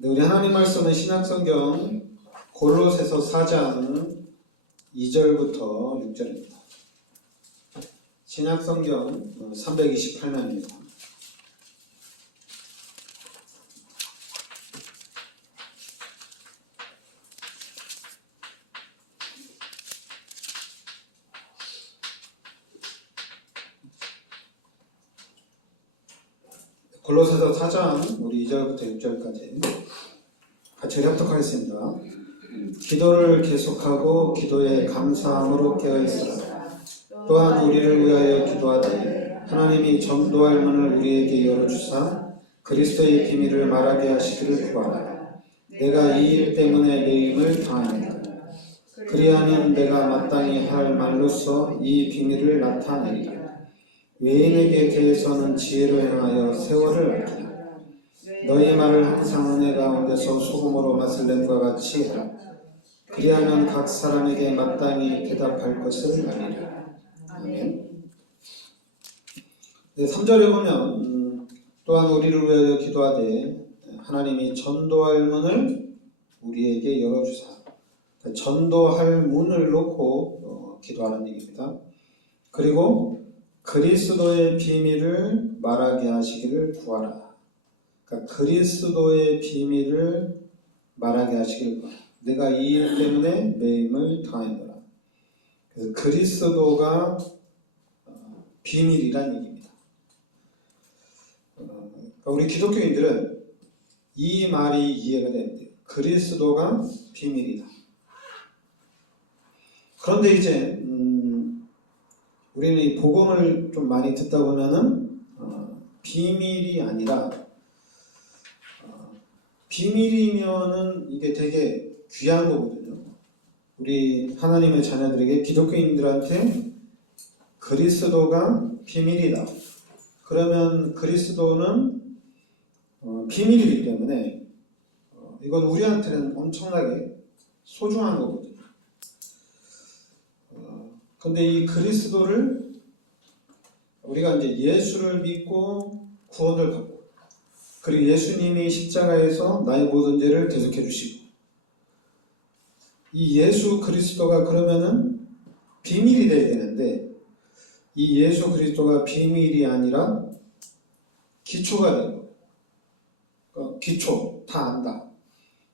네, 우리 하나님 말씀은 신약성경 골로새서 4장 2절부터 6절입니다. 신약성경 328면입니다. 골로새서 4장 우리 2절부터 6절까지 같이 협독하겠습니다. 기도를 계속하고 기도에 감사함으로 깨어있으라. 또한 우리를 위하여 기도하되 하나님이 전도할 문을 우리에게 열어주사 그리스도의 비밀을 말하게 하시기를 구하라. 내가 이 일 때문에 매임을 당하니라. 그리하면 내가 마땅히 할 말로써 이 비밀을 나타내리라. 외인에게 대해서는 지혜로 행하여 세월을 아끼라. 너희 말을 항상 은혜 가운데서 소금으로 맛을 낸과 같이 해라. 그리하면 각 사람에게 마땅히 대답할 것을 알리라. 아멘. 네, 3절에 보면 또한 우리를 위하여 기도하되 하나님이 전도할 문을 우리에게 열어주사. 전도할 문을 놓고 기도하는 얘기입니다. 그리고 그리스도의 비밀을 말하게 하시기를 구하라. 그러니까 그리스도의 비밀을 말하게 하시기를 구하라. 내가 이 일 때문에 매임을 당하노라. 그래서 그리스도가 비밀이란 얘기입니다. 그러니까 우리 기독교인들은 이 말이 이해가 되는데 그리스도가 비밀이다. 그런데 이제 우리는 이 복음을 좀 많이 듣다 보면은 비밀이 아니라 비밀이면은 이게 되게 귀한 거거든요. 우리 하나님의 자녀들에게 기독교인들한테 그리스도가 비밀이다. 그러면 그리스도는 비밀이기 때문에 이건 우리한테는 엄청나게 소중한 거거든요. 근데 이 그리스도를 우리가 이제 예수를 믿고 구원을 받고 그리고 예수님이 십자가에서 나의 모든 죄를 대속해 주시고 이 예수 그리스도가 그러면은 비밀이 돼야 되는데 이 예수 그리스도가 비밀이 아니라 기초가 되는 거예요. 그러니까 기초 다 안다.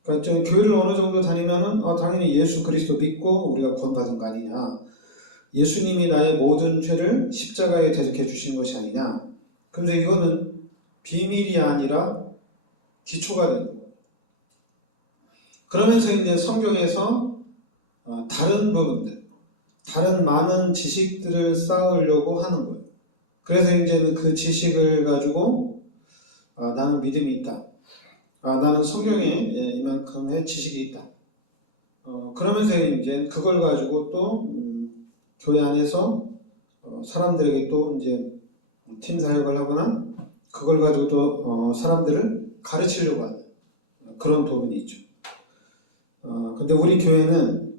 그러니까 교회를 어느 정도 다니면은 당연히 예수 그리스도 믿고 우리가 구원받은 거 아니냐. 예수님이 나의 모든 죄를 십자가에 대속해 주신 것이 아니냐. 그런데 이거는 비밀이 아니라 기초가 되는 거예요. 그러면서 이제 성경에서 다른 부분들, 다른 많은 지식들을 쌓으려고 하는 거예요. 그래서 이제는 그 지식을 가지고 나는 믿음이 있다. 나는 성경에 이만큼의 지식이 있다. 그러면서 이제 그걸 가지고 또 교회 안에서 사람들에게 또 이제 팀 사역을 하거나 그걸 가지고 또 사람들을 가르치려고 하는 그런 부분이 있죠. 근데 우리 교회는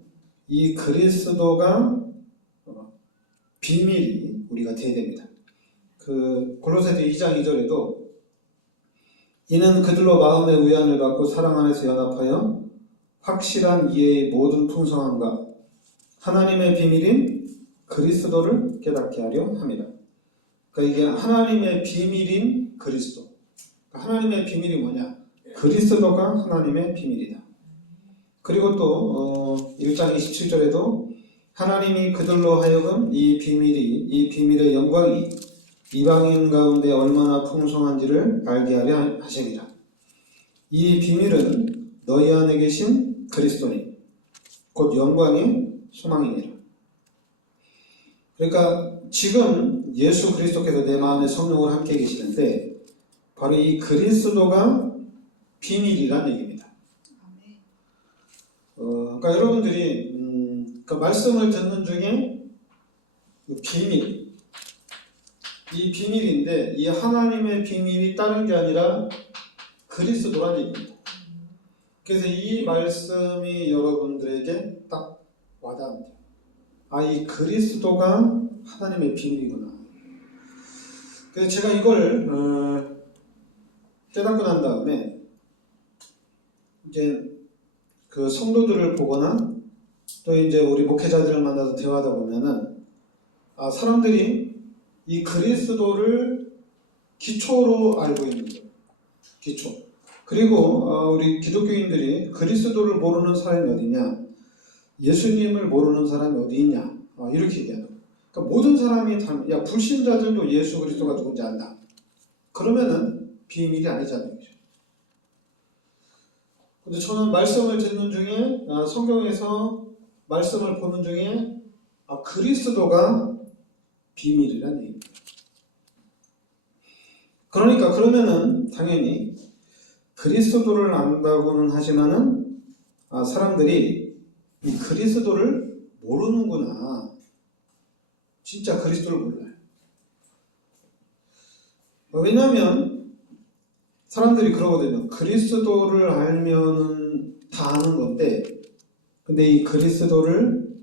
이 그리스도가 비밀이 우리가 돼야 됩니다. 그 골로새서 2장 2절에도 이는 그들로 마음의 위안을 받고 사랑 안에서 연합하여 확실한 이해의 모든 풍성함과 하나님의 비밀인 그리스도를 깨닫게 하려 합니다. 그러니까 이게 하나님의 비밀인 그리스도. 하나님의 비밀이 뭐냐? 그리스도가 하나님의 비밀이다. 그리고 또 1장 27절에도 하나님이 그들로 하여금 이 비밀의 영광이 이방인 가운데 얼마나 풍성한지를 알게 하려 하시니라. 이 비밀은 너희 안에 계신 그리스도니 곧 영광의 소망이니라. 그러니까 지금 예수 그리스도께서 내 마음에 성령을 함께 계시는데 바로 이 그리스도가 비밀이란 얘기입니다. 그러니까 여러분들이 그 말씀을 듣는 중에 비밀, 이 비밀인데 이 하나님의 비밀이 다른 게 아니라 그리스도란 얘기입니다. 그래서 이 말씀이 여러분들에게 딱 와닿는다. 이 그리스도가 하나님의 비밀이구나. 그래서 제가 이걸 깨닫고 난 다음에 이제 그 성도들을 보거나 또 이제 우리 목회자들을 만나서 대화하다 보면은 사람들이 이 그리스도를 기초로 알고 있는 거예요. 기초. 그리고 우리 기독교인들이 그리스도를 모르는 사람이 어디냐, 예수님을 모르는 사람이 어디 있냐, 이렇게 얘기하는 거예요. 그러니까 모든 사람이 다, 야, 불신자들도 예수 그리스도가 누군지 안다. 그러면은 비밀이 아니잖아요. 근데 저는 말씀을 듣는 중에, 성경에서 말씀을 보는 중에, 그리스도가 비밀이라는 얘기입니다. 그러니까 그러면은 당연히 그리스도를 안다고는 하지만은 사람들이 이 그리스도를 모르는구나. 진짜 그리스도를 몰라요. 왜냐하면 사람들이 그러거든요. 그리스도를 알면은 다 아는 건데, 근데 이 그리스도를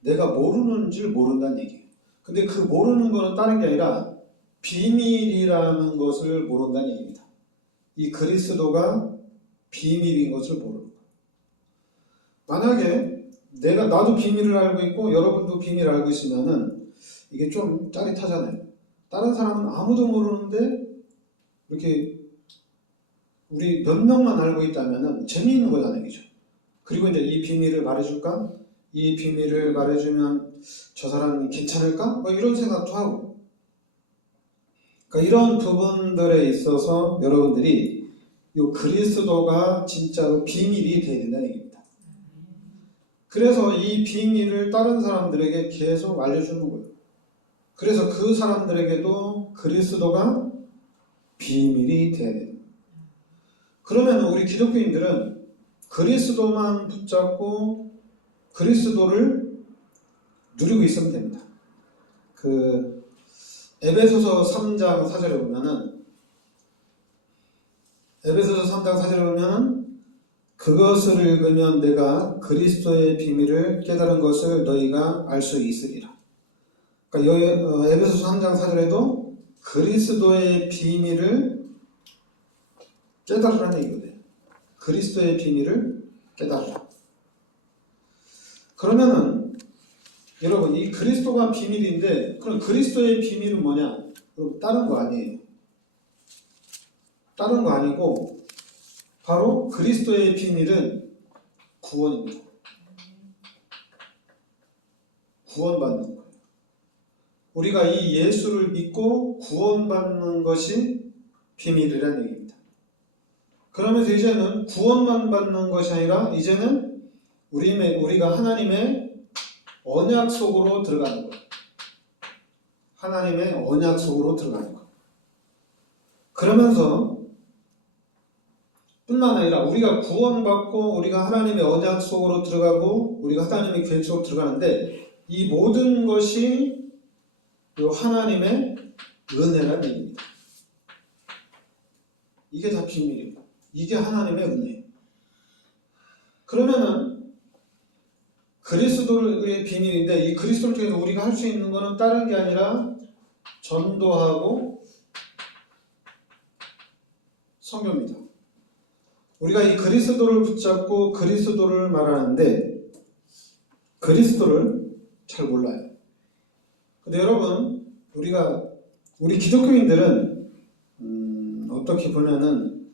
내가 모르는 줄 모른다는 얘기예요. 근데 그 모르는 거는 다른 게 아니라 비밀이라는 것을 모른다는 얘기입니다. 이 그리스도가 비밀인 것을 모르는 거예요. 만약에 나도 비밀을 알고 있고 여러분도 비밀을 알고 있으면은 이게 좀 짜릿하잖아요. 다른 사람은 아무도 모르는데 이렇게 우리 몇 명만 알고 있다면은 재미있는 거잖아요, 그죠? 그리고 이제 이 비밀을 말해줄까? 이 비밀을 말해주면 저 사람이 괜찮을까? 이런 생각도 하고. 그러니까 이런 부분들에 있어서 여러분들이 이 그리스도가 진짜로 비밀이 되어야 된다는 얘기입니다. 그래서 이 비밀을 다른 사람들에게 계속 알려주는 거예요. 그래서 그 사람들에게도 그리스도가 비밀이 되어야 돼요. 그러면 우리 기독교인들은 그리스도만 붙잡고 그리스도를 누리고 있으면 됩니다. 에베소서 3장 4절에 보면은 그것을 읽으면 내가 그리스도의 비밀을 깨달은 것을 너희가 알 수 있으리라. 그러니까 에베소서 3장 4절에도 그리스도의 비밀을 깨달으라는 얘기거든요. 그리스도의 비밀을 깨달으라. 그러면은 여러분, 이 그리스도가 비밀인데, 그럼 그리스도의 비밀은 뭐냐? 다른 거 아니에요. 다른 거 아니고 바로 그리스도의 비밀은 구원입니다. 구원받는 거예요. 우리가 이 예수를 믿고 구원받는 것이 비밀이라는 얘기입니다. 그러면서 이제는 구원만 받는 것이 아니라 이제는 우리가 하나님의 언약 속으로 들어가는 거예요. 하나님의 언약 속으로 들어가는 거예요. 그러면서 뿐만 아니라 우리가 구원받고 우리가 하나님의 언약 속으로 들어가고 우리가 하나님의 계획 속으로 들어가는데 이 모든 것이 하나님의 은혜라는 얘기입니다. 이게 다 비밀이에요. 이게 하나님의 은혜예요. 그러면은 그리스도의 비밀인데 이 그리스도를 통해서 우리가 할 수 있는 것은 다른 게 아니라 전도하고 선교입니다. 우리가 이 그리스도를 붙잡고 그리스도를 말하는데 그리스도를 잘 몰라요. 근데 여러분, 우리 기독교인들은 어떻게 보면은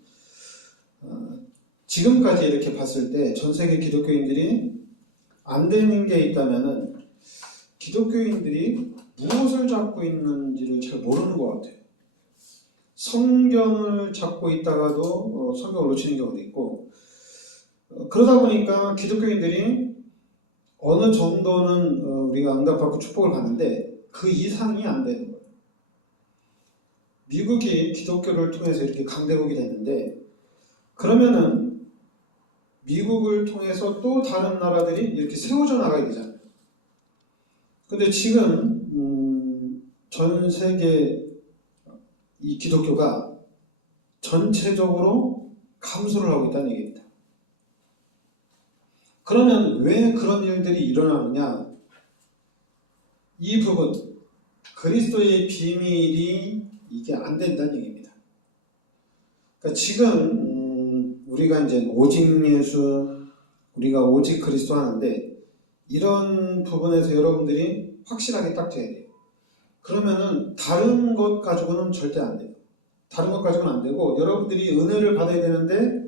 지금까지 이렇게 봤을 때 전 세계 기독교인들이 안 되는 게 있다면은 기독교인들이 무엇을 잡고 있는지를 잘 모르는 것 같아요. 성경을 잡고 있다가도 성경을 놓치는 경우도 있고 그러다 보니까 기독교인들이 어느 정도는 우리가 응답받고 축복을 받는데 그 이상이 안 되는 거예요. 미국이 기독교를 통해서 이렇게 강대국이 됐는데 그러면은 미국을 통해서 또 다른 나라들이 이렇게 세워져 나가야 되잖아요. 근데 지금 전 세계 이 기독교가 전체적으로 감소를 하고 있다는 얘기입니다. 그러면 왜 그런 일들이 일어나느냐? 이 부분, 그리스도의 비밀이 이게 안 된다는 얘기입니다. 그러니까 지금 우리가 이제 오직 예수, 우리가 오직 그리스도 하는데 이런 부분에서 여러분들이 확실하게 딱 돼야 돼요. 그러면은 다른 것 가지고는 절대 안 돼요. 다른 것 가지고는 안 되고 여러분들이 은혜를 받아야 되는데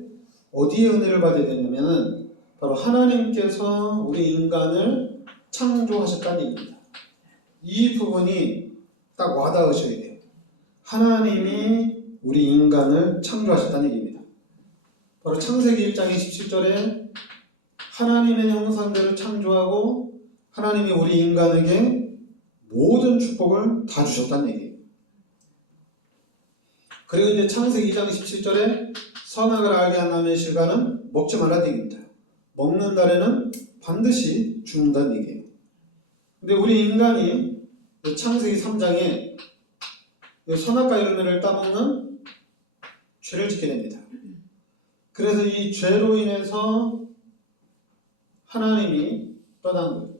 어디에 은혜를 받아야 되냐면은 바로 하나님께서 우리 인간을 창조하셨다는 얘기입니다. 이 부분이 딱 와닿으셔야 돼요. 하나님이 우리 인간을 창조하셨다는 얘기입니다. 바로 창세기 1장 27절에 하나님의 형상대로 창조하고 하나님이 우리 인간에게 모든 축복을 다 주셨다는 얘기예요. 그리고 이제 창세기 2장 17절에 선악을 알게 한 다음에 실과는 먹지 말라는 얘기입니다. 먹는 날에는 반드시 죽는다는 얘기예요. 근데 우리 인간이 창세기 3장에 선악과 열매를 따먹는 죄를 짓게 됩니다. 그래서 이 죄로 인해서 하나님이 떠난 거예요.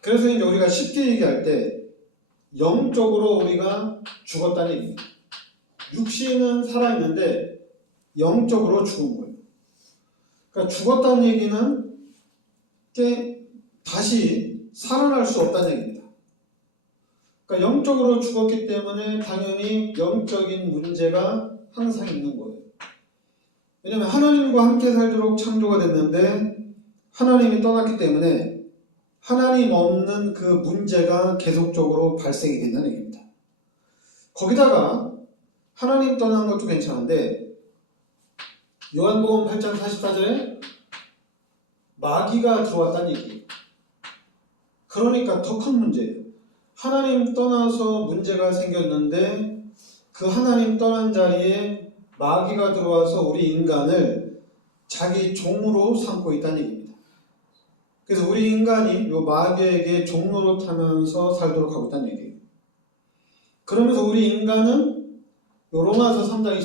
그래서 이제 우리가 쉽게 얘기할 때 영적으로 우리가 죽었다는 얘기입니다. 육신은 살아있는데 영적으로 죽은 거예요. 그러니까 죽었다는 얘기는 다시 살아날 수 없다는 얘기입니다. 그러니까 영적으로 죽었기 때문에 당연히 영적인 문제가 항상 있는 거예요. 왜냐하면 하나님과 함께 살도록 창조가 됐는데 하나님이 떠났기 때문에 하나님 없는 그 문제가 계속적으로 발생이 된다는 얘기입니다. 거기다가 하나님 떠난 것도 괜찮은데 요한복음 8장 44절에 마귀가 들어왔다는 얘기예요. 그러니까 더 큰 문제예요. 하나님 떠나서 문제가 생겼는데 그 하나님 떠난 자리에 마귀가 들어와서 우리 인간을 자기 종으로 삼고 있다는 얘기입니다. 그래서 우리 인간이 이 마귀에게 종로로 타면서 살도록 하고 있다는 얘기예요. 그러면서 우리 인간은 로마서 3장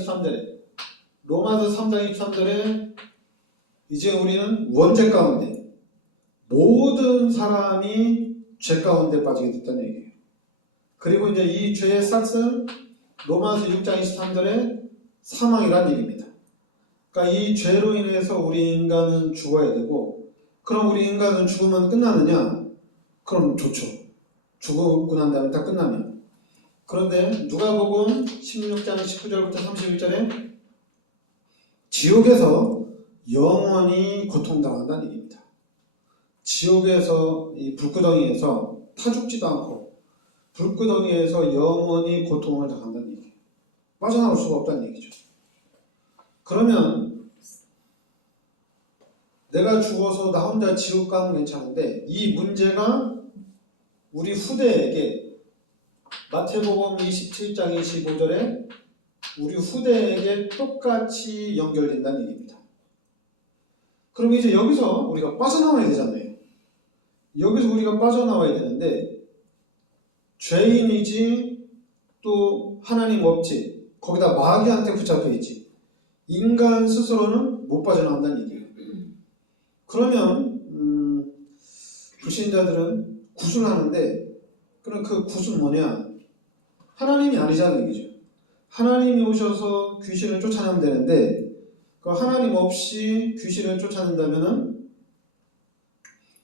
23절에 이제 우리는 원죄 가운데 모든 사람이 죄 가운데 빠지게 됐다는 얘기예요. 그리고 이제 이 죄의 싹은 로마서 6장 23절에 사망이라는 얘기입니다. 그러니까 이 죄로 인해서 우리 인간은 죽어야 되고, 그럼 우리 인간은 죽으면 끝나느냐? 그럼 좋죠. 죽고 난 다음에 딱 끝나면. 그런데 누가복음 16장 19절부터 31절에 지옥에서 영원히 고통당한다는 얘기입니다. 지옥에서 이 불구덩이에서 타죽지도 않고 불구덩이에서 영원히 고통을 당한다는 얘기예요. 빠져나올 수가 없다는 얘기죠. 그러면 내가 죽어서 나 혼자 지옥 가면 괜찮은데 이 문제가 우리 후대에게 마태복음 27장 25절에 우리 후대에게 똑같이 연결된다는 얘기입니다. 그럼 이제 여기서 우리가 빠져나와야 되잖아요. 여기서 우리가 빠져나와야 되는데 죄인이지 또 하나님 없지 거기다 마귀한테 붙잡혀 있지 인간 스스로는 못 빠져나온다는 얘기예요. 그러면 불신자들은 굿을 하는데 그럼 그 굿은 뭐냐? 하나님이 아니자는 얘기죠. 하나님이 오셔서 귀신을 쫓아내면 되는데 그 하나님 없이 귀신을 쫓아낸다면은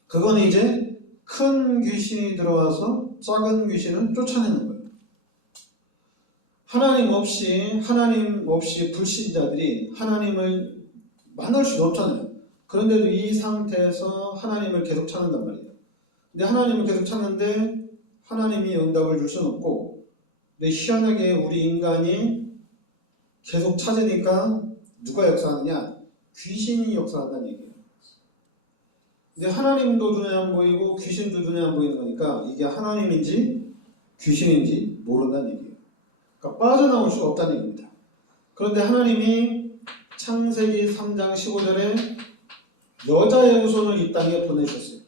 그건 이제 큰 귀신이 들어와서 작은 귀신을 쫓아내는 거예요. 하나님 없이 불신자들이 하나님을 만날 수가 없잖아요. 그런데도 이 상태에서 하나님을 계속 찾는단 말이에요. 근데 하나님을 계속 찾는데 하나님이 응답을 줄 수는 없고, 근데 희한하게 우리 인간이 계속 찾으니까 누가 역사하느냐? 귀신이 역사한다는 얘기예요. 근데 하나님도 눈에 안 보이고 귀신도 눈에 안 보이는 거니까 이게 하나님인지 귀신인지 모른다는 얘기예요. 그러니까 빠져나올 수가 없다는 얘기입니다. 그런데 하나님이 창세기 3장 15절에 여자의 후손을 이 땅에 보내주셨어요.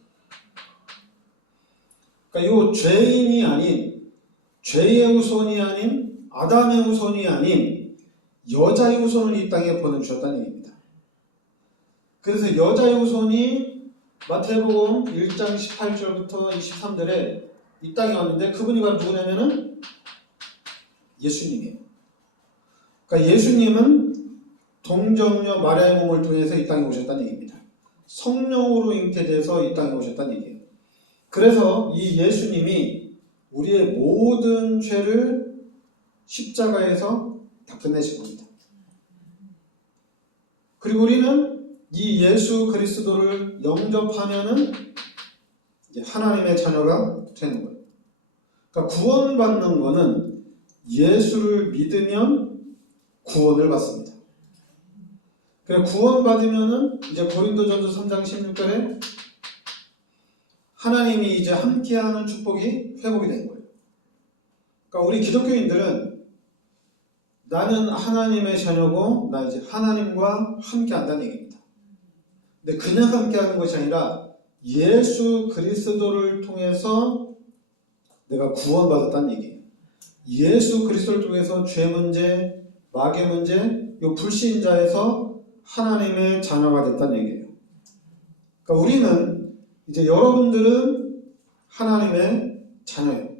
그러니까 이 죄인이 아닌 죄의 후손이 아닌 아담의 후손이 아닌 여자의 후손을 이 땅에 보내주셨다는 얘기입니다. 그래서 여자의 후손이 마태복음 1장 18절부터 23절에 이 땅에 왔는데 그분이 바로 누구냐면은 예수님이에요. 그러니까 예수님은 동정녀 마리아의 몸을 통해서 이 땅에 오셨다는 얘기입니다. 성령으로 잉태돼서 이 땅에 오셨다는 얘기예요. 그래서 이 예수님이 우리의 모든 죄를 십자가에서 다 끝내신 겁니다. 그리고 우리는 이 예수 그리스도를 영접하면은 이제 하나님의 자녀가 되는 거예요. 그러니까 구원받는 거는 예수를 믿으면 구원을 받습니다. 그래서 구원받으면은 이제 고린도전서 3장 16절에 하나님이 이제 함께하는 축복이 회복이 되는 거예요. 그러니까 우리 기독교인들은 나는 하나님의 자녀고 나 이제 하나님과 함께한다는 얘기입니다. 근데 그냥 함께하는 것이 아니라 예수 그리스도를 통해서 내가 구원받았다는 얘기예요. 예수 그리스도를 통해서 죄 문제, 마귀 문제, 이 불신자에서 하나님의 자녀가 됐다는 얘기예요. 그러니까 우리는 이제 여러분들은 하나님의 자녀예요.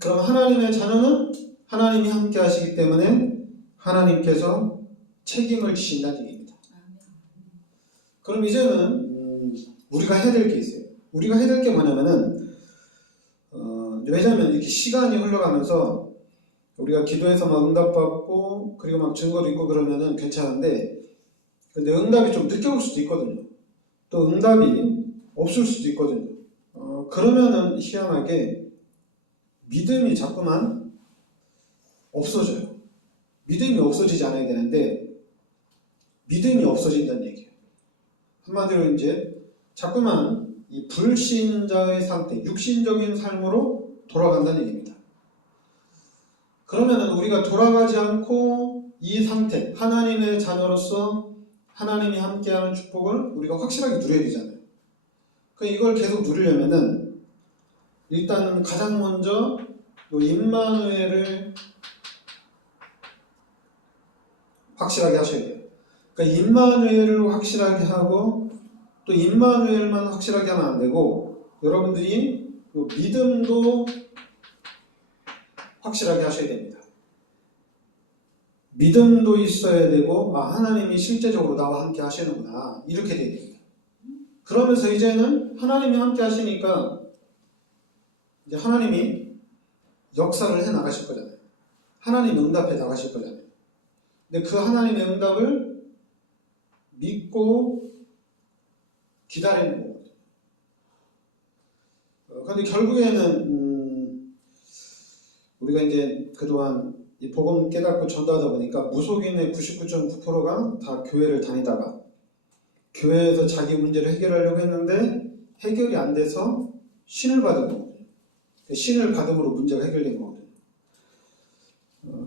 그럼 하나님의 자녀는 하나님이 함께 하시기 때문에 하나님께서 책임을 지신다는 얘기입니다. 그럼 이제는 우리가 해야 될 게 있어요. 우리가 해야 될 게 뭐냐면은 왜냐하면 이렇게 시간이 흘러가면서 우리가 기도해서 막 응답받고 그리고 막 증거도 있고 그러면은 괜찮은데 근데 응답이 좀 늦게 올 수도 있거든요. 또 응답이 없을 수도 있거든요. 그러면은 희한하게 믿음이 자꾸만 없어져요. 믿음이 없어지지 않아야 되는데 믿음이 없어진다는 얘기예요. 한마디로 이제 자꾸만 이 불신자의 상태, 육신적인 삶으로 돌아간다는 얘기입니다. 그러면은 우리가 돌아가지 않고 이 상태, 하나님의 자녀로서 하나님이 함께하는 축복을 우리가 확실하게 누려야 되잖아요. 이걸 계속 누리려면은 일단 가장 먼저 임마누엘을 확실하게 하셔야 돼요. 그러니까 임마누엘을 확실하게 하고 또 임마누엘만 확실하게 하면 안 되고 여러분들이 믿음도 확실하게 하셔야 됩니다. 믿음도 있어야 되고 하나님이 실제적으로 나와 함께 하시는구나 이렇게 돼야 됩니다. 그러면서 이제는 하나님이 함께 하시니까 이제 하나님이 역사를 해 나가실 거잖아요. 하나님 응답해 나가실 거잖아요. 근데 그 하나님의 응답을 믿고 기다리는 거거든요. 그런데 결국에는 우리가 이제 그동안 이 복음 깨닫고 전도하다 보니까 무속인의 99.9%가 다 교회를 다니다가 교회에서 자기 문제를 해결하려고 했는데 해결이 안 돼서 신을 받은 거거든요. 신을 받음으로 문제가 해결된 거거든요.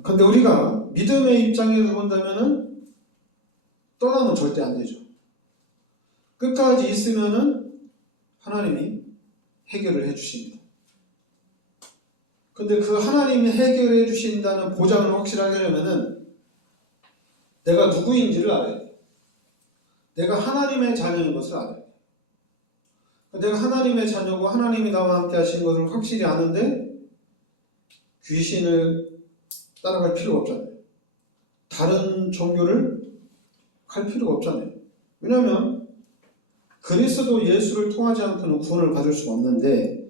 그런데 우리가 믿음의 입장에서 본다면은 떠나면 절대 안 되죠. 끝까지 있으면은 하나님이 해결을 해주십니다. 근데 그 하나님이 해결해 주신다는 보장을 확실하게 하려면은 내가 누구인지를 알아야 돼요. 내가 하나님의 자녀인 것을 알아야 돼요. 내가 하나님의 자녀고 하나님이 나와 함께 하신 것을 확실히 아는데 귀신을 따라갈 필요가 없잖아요. 다른 종교를 갈 필요가 없잖아요. 왜냐하면 그리스도 예수를 통하지 않고는 구원을 받을 수가 없는데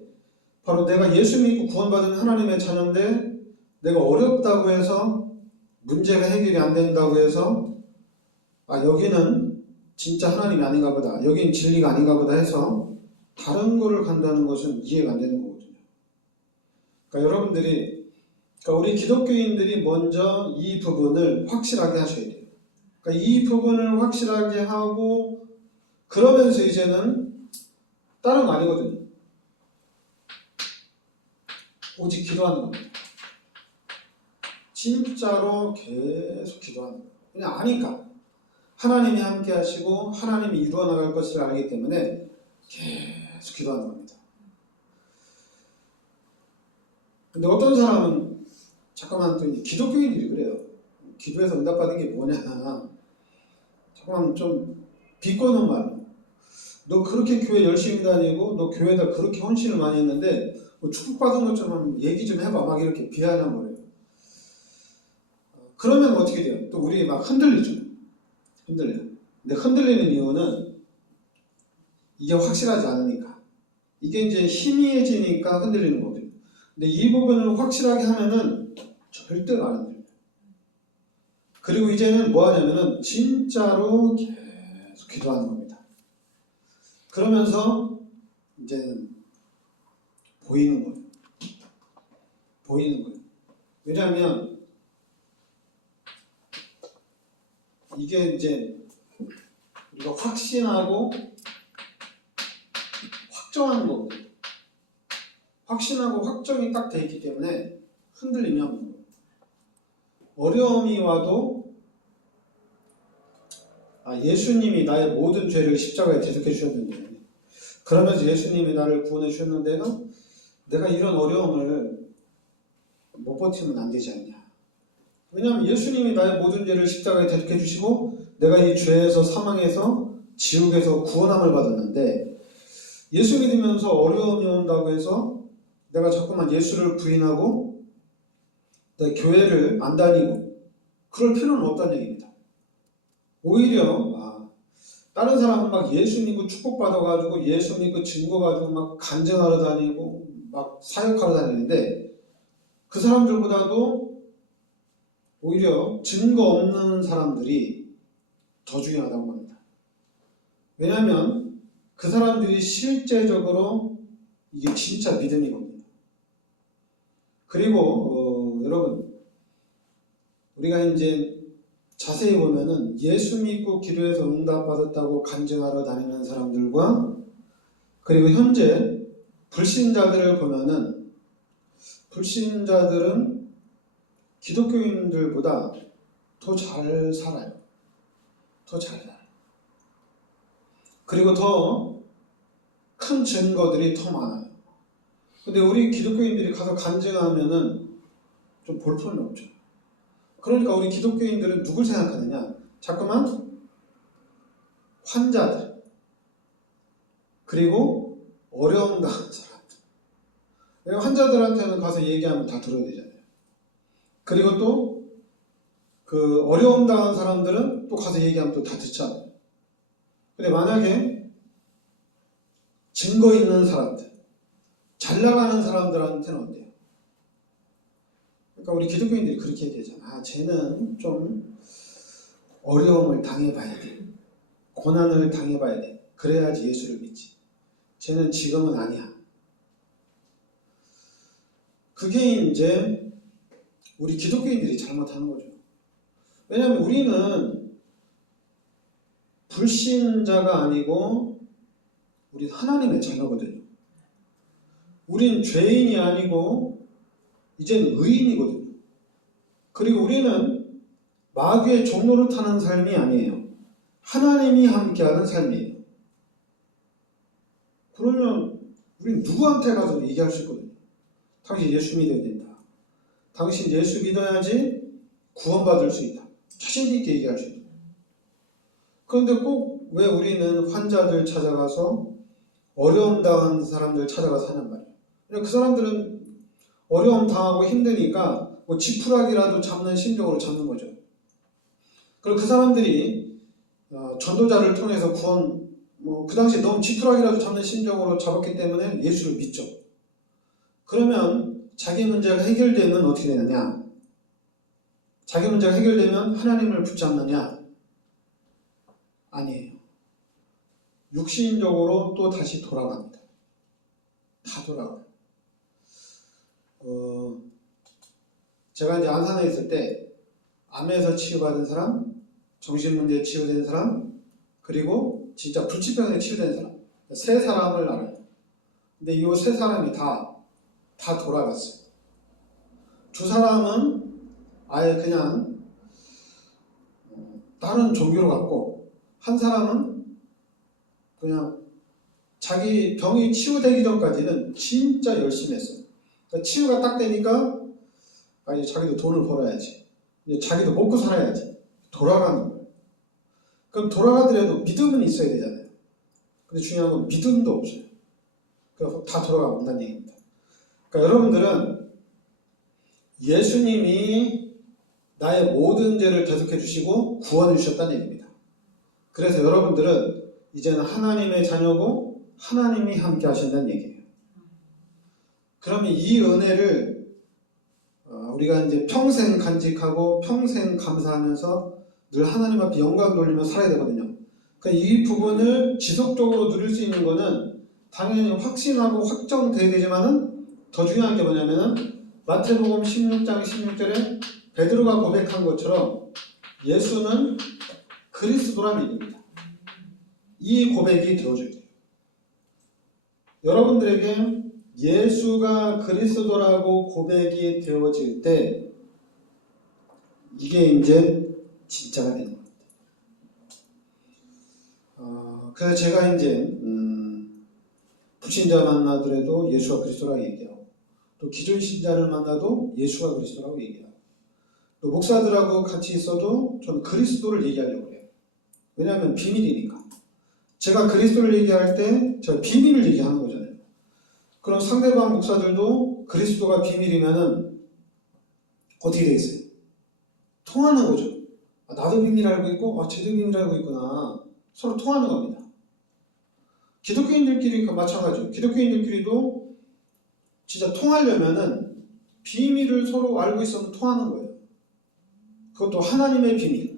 바로 내가 예수 믿고 구원받은 하나님의 자녀인데 내가 어렵다고 해서 문제가 해결이 안 된다고 해서 여기는 진짜 하나님이 아닌가 보다, 여기는 진리가 아닌가 보다 해서 다른 거를 간다는 것은 이해가 안 되는 거거든요. 그러니까 여러분들이 우리 기독교인들이 먼저 이 부분을 확실하게 하셔야 돼요. 그러니까 이 부분을 확실하게 하고 그러면서 이제는 다른 거 아니거든요. 오직 기도하는 겁니다. 진짜로 계속 기도하는 거예요. 그냥 아니까. 하나님이 함께 하시고 하나님이 이루어 나갈 것을 알기 때문에 계속 기도하는 겁니다. 근데 어떤 사람은 잠깐만 또 기독교인들이 그래요. 기도해서 응답받은 게 뭐냐. 잠깐만 좀 비꼬는 말. 너 그렇게 교회 열심히 다니고 너 교회에다 그렇게 헌신을 많이 했는데 뭐 축복받은 것처럼 얘기 좀 해봐. 막 이렇게 비하는 거예요. 그러면 어떻게 돼요? 또 우리 막 흔들리죠. 흔들려요. 근데 흔들리는 이유는 이게 확실하지 않으니까. 이게 이제 희미해지니까 흔들리는 거거든요. 근데 이 부분을 확실하게 하면은 절대로 안 흔들려요. 그리고 이제는 뭐 하냐면은 진짜로 계속 기도하는 겁니다. 그러면서 이제는 보이는 거예요. 보이는 거예요. 왜냐하면 이게 이제 우리가 확신하고 확정하는 거거든요. 확신하고 확정이 딱 돼 있기 때문에 흔들리면 어려움이 와도 예수님이 나의 모든 죄를 십자가에 대속해 주셨는데, 그러면서 예수님이 나를 구원해 주셨는데 내가 이런 어려움을 못 버티면 안 되지 않냐. 왜냐하면 예수님이 나의 모든 죄를 십자가에 대속해 주시고 내가 이 죄에서 사망에서 지옥에서 구원함을 받았는데, 예수 믿으면서 어려움이 온다고 해서 내가 자꾸만 예수를 부인하고 내 교회를 안 다니고 그럴 필요는 없다는 얘기입니다. 오히려 다른 사람은 막 예수 믿고 축복받아가지고 예수 믿고 증거 가지고 막 간증하러 다니고 막 사역하러 다니는데, 그 사람들보다도 오히려 증거 없는 사람들이 더 중요하다고 합니다. 왜냐하면 그 사람들이 실제적으로 이게 진짜 믿음이거든요. 그리고 여러분, 우리가 이제 자세히 보면은 예수 믿고 기도해서 응답받았다고 간증하러 다니는 사람들과, 그리고 현재 불신자들을 보면은 불신자들은 기독교인들보다 더 잘 살아요. 더 잘 살아요. 그리고 더 큰 증거들이 더 많아요. 근데 우리 기독교인들이 가서 간증하면은 좀 볼품이 없죠. 그러니까 우리 기독교인들은 누굴 생각하느냐? 자꾸만 환자들, 그리고 어려움 당한 사람들. 환자들한테는 가서 얘기하면 다 들어야 되잖아요. 그리고 또 그 어려움 당한 사람들은 또 가서 얘기하면 또 다 듣잖아요. 근데 만약에 증거 있는 사람들, 잘 나가는 사람들한테는 어때요? 그러니까 우리 기독교인들이 그렇게 얘기하잖아요. 쟤는 좀 어려움을 당해봐야 돼. 고난을 당해봐야 돼. 그래야지 예수를 믿지. 쟤는 지금은 아니야. 그게 이제 우리 기독교인들이 잘못하는 거죠. 왜냐하면 우리는 불신자가 아니고 우린 하나님의 자녀거든요. 우린 죄인이 아니고 이젠 의인이거든요. 그리고 우리는 마귀의 종로를 타는 삶이 아니에요. 하나님이 함께하는 삶이에요. 그러면 우린 누구한테 가서 얘기할 수 있거든요. 당신 예수 믿어야 된다. 당신 예수 믿어야지 구원받을 수 있다. 자신 있게 얘기할 수 있다. 그런데 꼭 왜 우리는 환자들 찾아가서 어려움 당한 사람들 찾아가서 하는 말이에요. 그 사람들은 어려움 당하고 힘드니까 뭐 지푸라기라도 잡는 심정으로 잡는 거죠. 그리고 그 사람들이 전도자를 통해서 구원, 그 당시에 너무 지푸라기라도 잡는 심정으로 잡았기 때문에 예수를 믿죠. 그러면 자기 문제가 해결되면 어떻게 되느냐? 자기 문제가 해결되면 하나님을 붙잡느냐? 아니에요. 육신적으로 또 다시 돌아갑니다. 다 돌아가요. 제가 이제 안산에 있을 때 암에서 치유받은 사람, 정신문제에 치유된 사람, 그리고 진짜 불치병에 치유된 사람, 세 사람을 알아요. 근데 이 세 사람이 다 돌아갔어요. 두 사람은 아예 그냥 다른 종교로 갔고, 한 사람은 그냥 자기 병이 치유되기 전까지는 진짜 열심히 했어요. 그러니까 치유가 딱 되니까 이제 자기도 돈을 벌어야지, 이제 자기도 먹고 살아야지 돌아가는 거예요. 그럼 돌아가더라도 믿음은 있어야 되잖아요. 근데 중요한 건 믿음도 없어요. 그래서 다 돌아간다는 얘기입니다. 그러니까 여러분들은 예수님이 나의 모든 죄를 대속해 주시고 구원해 주셨다는 얘기입니다. 그래서 여러분들은 이제는 하나님의 자녀고 하나님이 함께 하신다는 얘기예요. 그러면 이 은혜를 우리가 이제 평생 간직하고 평생 감사하면서 늘 하나님 앞에 영광 돌리며 살아야 되거든요. 그러니까 이 부분을 지속적으로 누릴 수 있는 거는 당연히 확신하고 확정돼야 되지만은 더 중요한 게 뭐냐면은 마태복음 16장 16절에 베드로가 고백한 것처럼 예수는 그리스도란 얘기입니다. 이 고백이 되어줘야 돼요. 여러분들에게 예수가 그리스도라고 고백이 되어질 때 이게 이제 진짜가 되는 겁니다. 그래서 제가 이제 불신자 만나더라도 예수가 그리스도라고 얘기하고 또 기존 신자를 만나도 예수가 그리스도라고 얘기하고 또 목사들하고 같이 있어도 저는 그리스도를 얘기하려고 해요. 왜냐하면 비밀이니까. 제가 그리스도를 얘기할 때 제가 비밀을 얘기하는 거잖아요. 그럼 상대방 목사들도 그리스도가 비밀이면은 어떻게 되겠어요? 통하는 거죠. 나도 비밀 알고 있고 쟤도 비밀 알고 있구나. 서로 통하는 겁니다. 기독교인들끼리 마찬가지예요. 기독교인들끼리도 진짜 통하려면은 비밀을 서로 알고 있으면 통하는 거예요. 그것도 하나님의 비밀.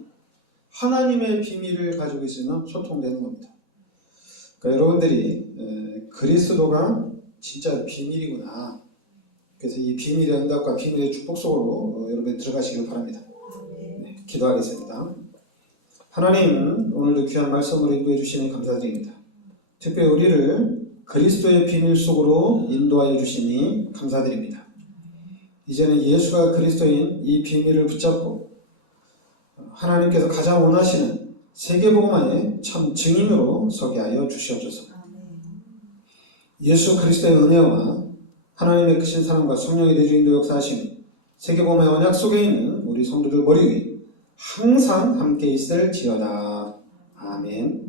하나님의 비밀을 가지고 있으면 소통되는 겁니다. 그러니까 여러분들이 그리스도가 진짜 비밀이구나. 그래서 이 비밀의 응답과 비밀의 축복 속으로 여러분이 들어가시길 바랍니다. 네, 기도하겠습니다. 하나님, 오늘도 귀한 말씀으로 인도해 주시니 감사드립니다. 특별히 우리를 그리스도의 비밀 속으로 인도하여 주시니 감사드립니다. 이제는 예수가 그리스도인 이 비밀을 붙잡고 하나님께서 가장 원하시는 세계복음화의 참 증인으로 서게 하여 주시옵소서. 예수 그리스도의 은혜와 하나님의 크신 사랑과 성령의 내주인도 역사하시니 세계복음의 언약 속에 있는 우리 성도들 머리 위 항상 함께 있을지어다. 아멘.